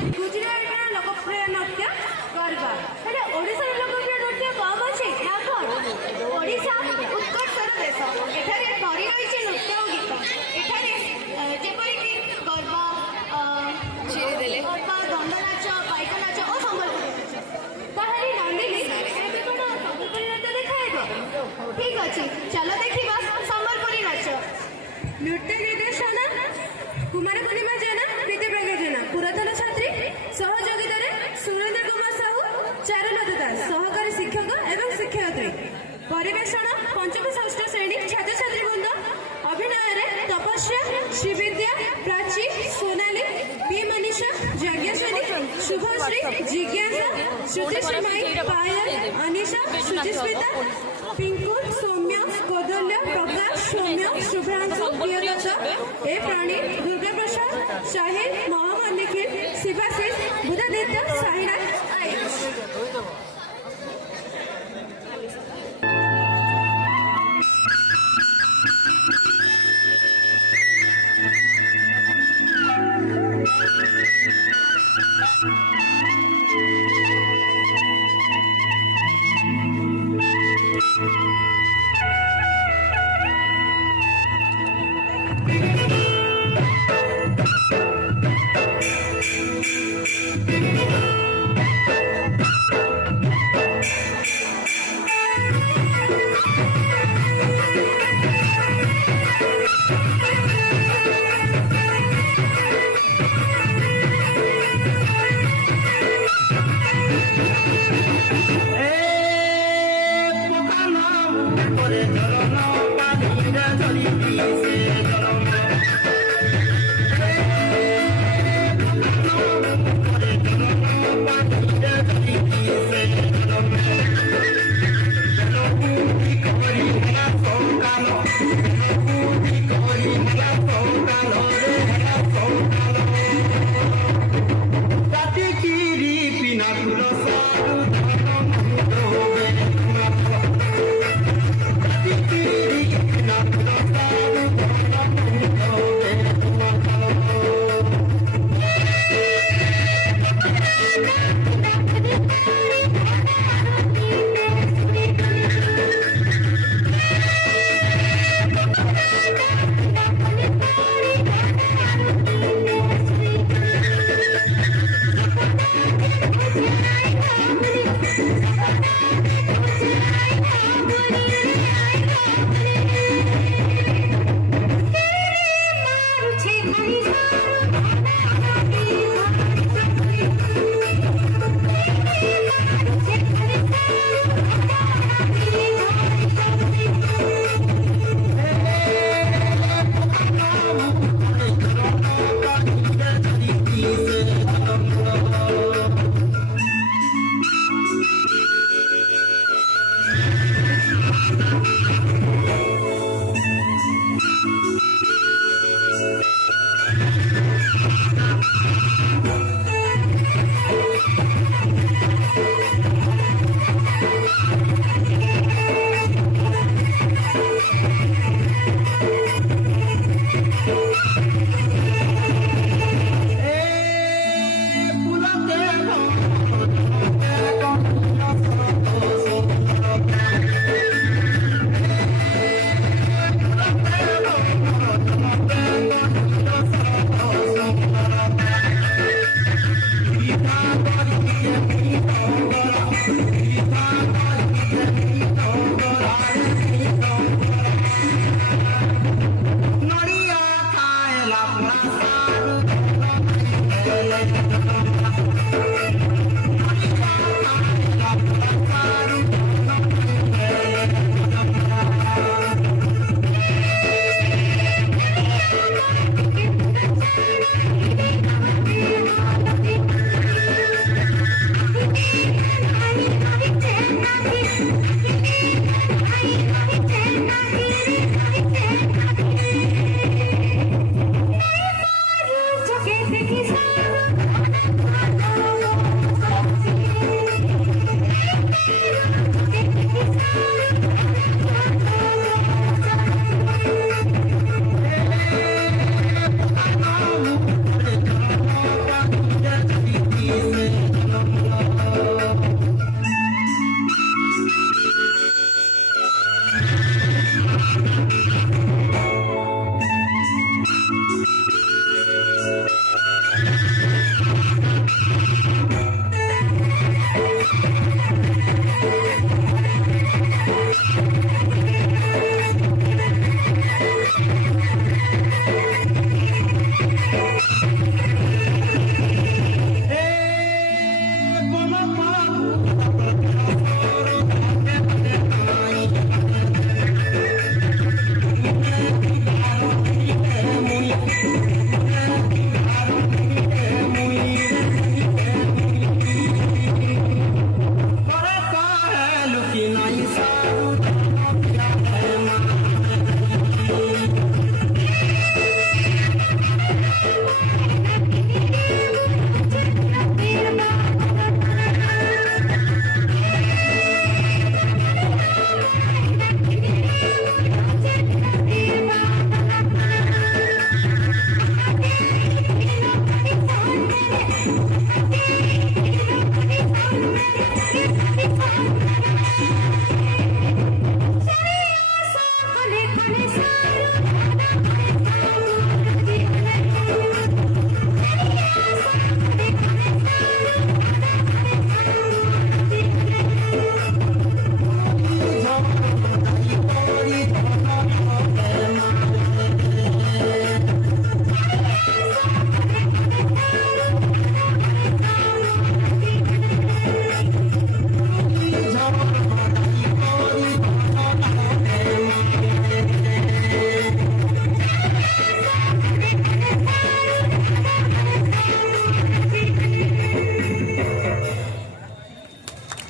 गुजरात लोकप्रिय नृत्य गरबा हेले ओडिशा लोकप्रिय नृत्य कम अछि ना कोन ओडिशा उत्कर्षर देश एठारे भरी रहिछि नृत्य और गीत एठारे जेपरि कि गरबा गरबा दंडनाच पाइक नाच और संबलपुरी नाच ताहारी नंदिनी एबे कोन संबलपुरी नाच देखाइबो ठीक अछि चलो देखिबा संबलपुरी नाच नृत्य निर्देशन कुमार पूर्णिमा जेना प्रीति प्रज्ञा जेना पुरातन छात्री सहयोगितारे सुरेंद्र कुमार साहू चारुलता दास सहकारी शिक्षक एवं शिक्षयित्री परिवेषण पंचम षष्ठ श्रेणी छात्र छात्री वृंद अभिनय तपस्या श्रीविद्या प्राची सोनाली पी मनीषा यज्ञश्वनी शुभश्री जिज्ञासा श्रुतिश्री माई पायल अनिशा शुचिस्मिता पिंकू सौम्य कौदल्य प्रकाश सौम्य शुभ्रांशु प्रियदत्ता ए प्राणी दुर्गा प्रसाद शाहिद मोहम्मद निखिल शिवाशीष बुधादित्य साहिनाथ आयुष Like